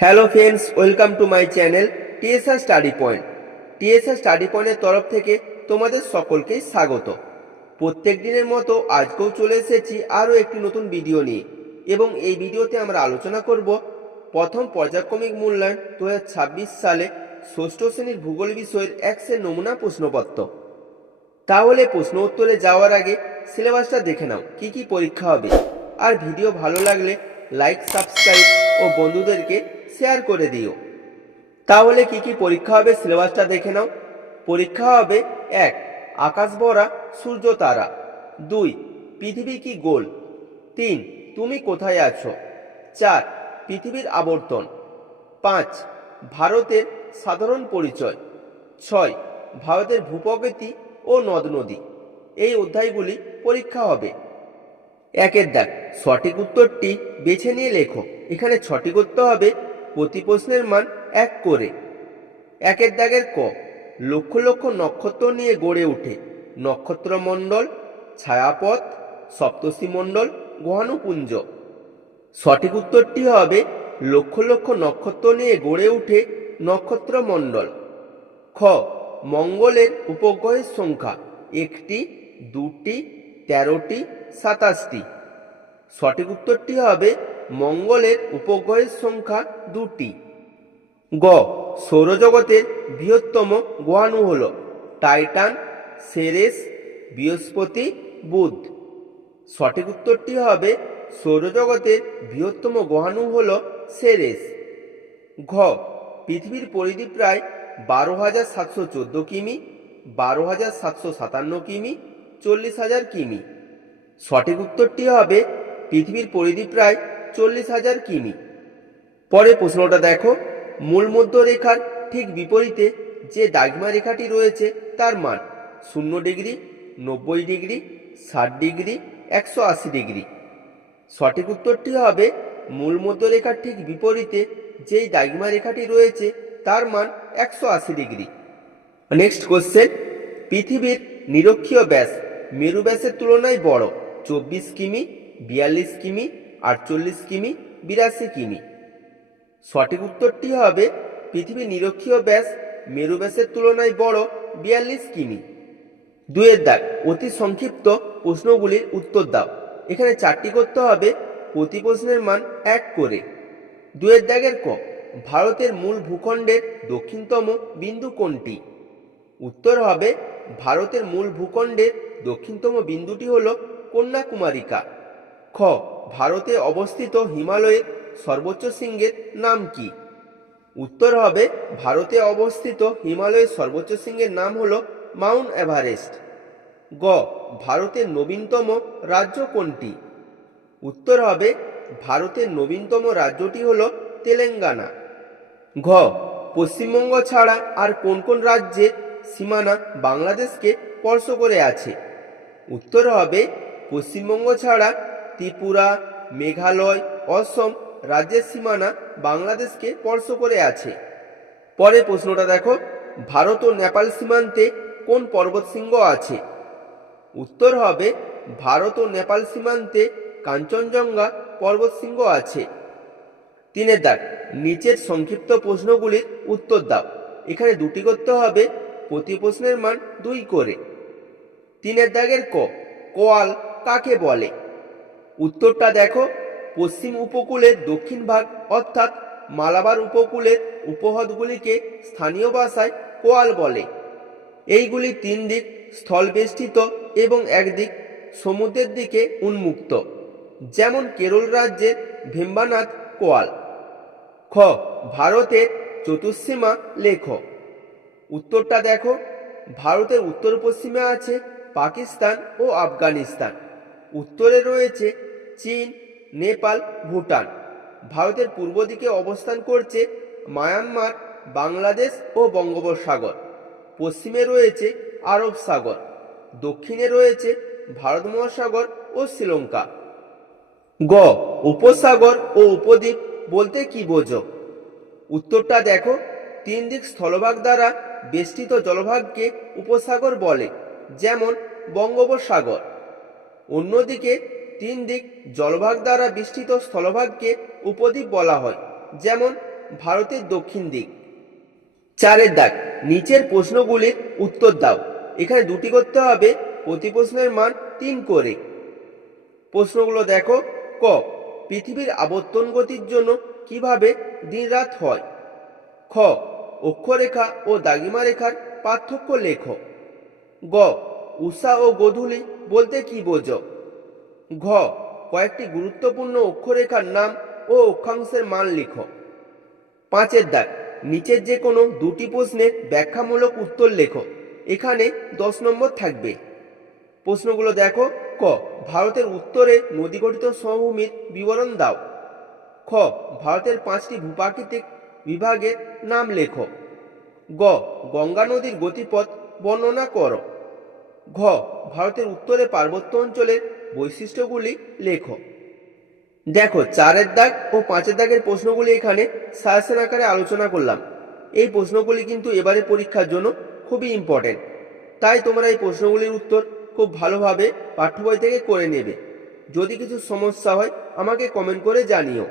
Hello friends, welcome to my channel TSR study point. TSR study পয়েন্টের তরফ থেকে তোমাদের সকলকেই স্বাগত। প্রত্যেক দিনের মতো আজকেও চলে এসেছি আরও একটি নতুন ভিডিও নিয়ে, এবং এই ভিডিওতে আমরা আলোচনা করব প্রথম পর্যায়ক্রমিক মূল্যায়ন 2026 সালে ষষ্ঠ শ্রেণীর ভূগোল বিষয়ের এক্সের নমুনা প্রশ্নপত্র। তাহলে প্রশ্ন উত্তরে যাওয়ার আগে সিলেবাসটা দেখে নাও, কি কি পরীক্ষা হবে। আর ভিডিও ভালো লাগলে লাইক, সাবস্ক্রাইব ও বন্ধুদেরকে শেয়ার করে দিও। তাহলে কি কি পরীক্ষা হবে সিলেবাসটা দেখে নাও। পরীক্ষা হবে: 1. আকাশ ভরা সূর্য তারা। 2. পৃথিবী কি গোল। 3. তুমি কোথায় আছো। 4. পৃথিবীর আবর্তন। 5. ভারতের সাধারণ পরিচয়। 6. ভারতের ভূপ্রকৃতি ও নদ নদী। এই অধ্যায়গুলি পরীক্ষা হবে। একের দাগ, সঠিক উত্তরটি বেছে নিয়ে লেখো। এখানে 6টি করতে হবে, প্রতি প্রশ্নের মান 1 করে। একের দাগের ক, লক্ষ লক্ষ নক্ষত্র নিয়ে গড়ে ওঠে নক্ষত্রমণ্ডল, ছায়াপথ, সপ্তর্ষিমণ্ডল, গ্রহাণুপুঞ্জ। সঠিক উত্তরটি হবে লক্ষ লক্ষ নক্ষত্র নিয়ে গড়ে ওঠে নক্ষত্রমণ্ডল। খ, মঙ্গলের উপগ্রহের সংখ্যা 1টি, 2টি, 13টি, 27টি। সঠিক উত্তরটি হবে মঙ্গলের উপগ্রহের সংখ্যা 2টি। গ, সৌরজগতের বৃহত্তম গ্রহাণু হল টাইটান, সেরেস, বৃহস্পতি, বুধ। সঠিক উত্তরটি হবে সৌরজগতের বৃহত্তম গ্রহাণু হল সেরেস। ঘ, পৃথিবীর পরিধি প্রায় 12,714 কিমি, 12,757 কিমি, 40,000 কিমি। সঠিক উত্তরটি হবে পৃথিবীর পরিধি প্রায় 40,000 কিমি। পরে প্রশ্নটা দেখো, মূল মধ্য রেখার ঠিক বিপরীতে যে দাগমা রেখাটি রয়েছে তার মান 0 ডিগ্রি, 90 ডিগ্রি, 60 ডিগ্রি, 180 ডিগ্রি। সঠিক উত্তরটি হবে মূল মধ্য রেখার ঠিক বিপরীতে যেই দাগমা রেখাটি রয়েছে তার মান 180 ডিগ্রি। নেক্সট কোশ্চেন, পৃথিবীর নিরক্ষীয় ব্যাস মেরু ব্যাসের তুলনায় বড় 24 কিমি, 42 কিমি, 48 কিমি, 82 কিমি। সঠিক উত্তরটি হবে পৃথিবীর নিরক্ষীয় ব্যাস মেরু ব্যাসের তুলনায় বড় 42 কিমি। 2-এর দাগ, অতি সংক্ষিপ্ত প্রশ্নগুলির উত্তর দাও। এখানে 4টি করতে হবে, প্রতি প্রশ্নের মান 1 করে। 2-এর দাগের ক, ভারতের মূল ভূখণ্ডের দক্ষিণতম বিন্দু কোনটি। উত্তর হবে ভারতের মূল ভূখণ্ডের দক্ষিণতম বিন্দুটি হল কন্যাকুমারিকা। খ, ভারতে অবস্থিত হিমালয়ের সর্বোচ্চ শৃঙ্গের নাম কি। উত্তর হবে ভারতে অবস্থিত হিমালয়ের সর্বোচ্চ শৃঙ্গের নাম হল মাউন্ট এভারেস্ট। গ, ভারতের নবীনতম রাজ্য কোনটি। উত্তর হবে ভারতের নবীনতম রাজ্যটি হল তেলেঙ্গানা। ঘ, পশ্চিমবঙ্গ ছাড়া আর কোন কোন রাজ্যের সীমানা বাংলাদেশকে স্পর্শ করে আছে। উত্তর হবে পশ্চিমবঙ্গ ছাড়া ত্রিপুরা, মেঘালয়, অসম রাজ্যের সীমানা বাংলাদেশকে স্পর্শ করে আছে। পরে প্রশ্নটা দেখো, ভারত ও নেপাল সীমান্তে কোন পর্বতশৃঙ্গ আছে। উত্তর হবে ভারত ও নেপাল সীমান্তে কাঞ্চনজঙ্ঘা পর্বতশৃঙ্গ আছে। 3-এর দাগ, নিচের সংক্ষিপ্ত প্রশ্নগুলির উত্তর দাও। এখানে 2টি করতে হবে, প্রতি প্রশ্নের মান 2 করে। 3-এর দাগের ক, কোয়াল কাকে বলে। উত্তরটা দেখো, পশ্চিম উপকূলের দক্ষিণ ভাগ অর্থাৎ মালাবার উপকূলের উপহ্রদগুলিকে স্থানীয় ভাষায় কোয়াল বলে। এইগুলি 3 দিক স্থলবেষ্টিত এবং একদিক সমুদ্রের দিকে উন্মুক্ত, যেমন কেরল রাজ্যের ভেম্বানাথ কোয়াল। খ, ভারতের চতুর্সীমা লেখো। উত্তরটা দেখো, ভারতের উত্তর পশ্চিমে আছে পাকিস্তান ও আফগানিস্তান, উত্তরে রয়েছে চীন, নেপাল, ভুটান। ভারতের পূর্ব দিকে অবস্থান করছে মায়ানমার, বাংলাদেশ ও বঙ্গোপসাগর। পশ্চিমে রয়েছে আরব সাগর, দক্ষিণে রয়েছে ভারত মহাসাগর ও শ্রীলঙ্কা। গ, উপসাগর ও উপদ্বীপ বলতে কি বোঝো। উত্তরটা দেখো, 3 দিক স্থলভাগ দ্বারা বেষ্টিত জলভাগকে উপসাগর বলে, যেমন বঙ্গোপসাগর। অন্যদিকে 3 দিক জলভাগ দ্বারা বেষ্টিত স্থলভাগকে উপদ্বীপ বলা হয়, যেমন ভারতের দক্ষিণ দিক। 4 দাগ, নিচের প্রশ্নগুলির উত্তর দাও। এখানে দুটি করতে হবে, প্রতি প্রশ্নের মান 3 করে। প্রশ্নগুলো দেখো। ক, পৃথিবীর আবর্তন গতির জন্য কিভাবে দিনরাত হয়? খ, অক্ষরেখা ও দাগিমা রেখার পার্থক্য লেখো। গ, উষা ও গোধূলি বলতে কি বোঝো? ঘ, কয়েকটি গুরুত্বপূর্ণ অক্ষরেখার নাম ও অক্ষাংশের মান লিখো। 5 দাগ, নিচের যে কোনো দুটি প্রশ্নের ব্যাখ্যামূলক উত্তর লেখো। এখানে 10 নম্বর থাকবে। প্রশ্নগুলো দেখো। ক, ভারতের উত্তরে নদী গঠিত সমভূমির বিবরণ দাও। খ, ভারতের 5টি ভূপ্রাকৃতিক বিভাগের নাম লেখো। গ, গঙ্গা নদীর গতিপথ বর্ণনা করো। ঘ, ভারতের উত্তরে পার্বত্য অঞ্চলের বৈশিষ্ট্যগুলি লেখো। দেখো, 4 দাগ ও 5 দাগের প্রশ্নগুলি এখানে সাজেশন আকারে আলোচনা করলাম। এই প্রশ্নগুলি কিন্তু এবারে পরীক্ষার জন্য খুবই ইম্পর্টেন্ট, তাই তোমরা এই প্রশ্নগুলির উত্তর খুব ভালোভাবে পাঠ্য বই থেকে করে নেবে। যদি কিছু সমস্যা হয় আমাকে কমেন্ট করে জানিও।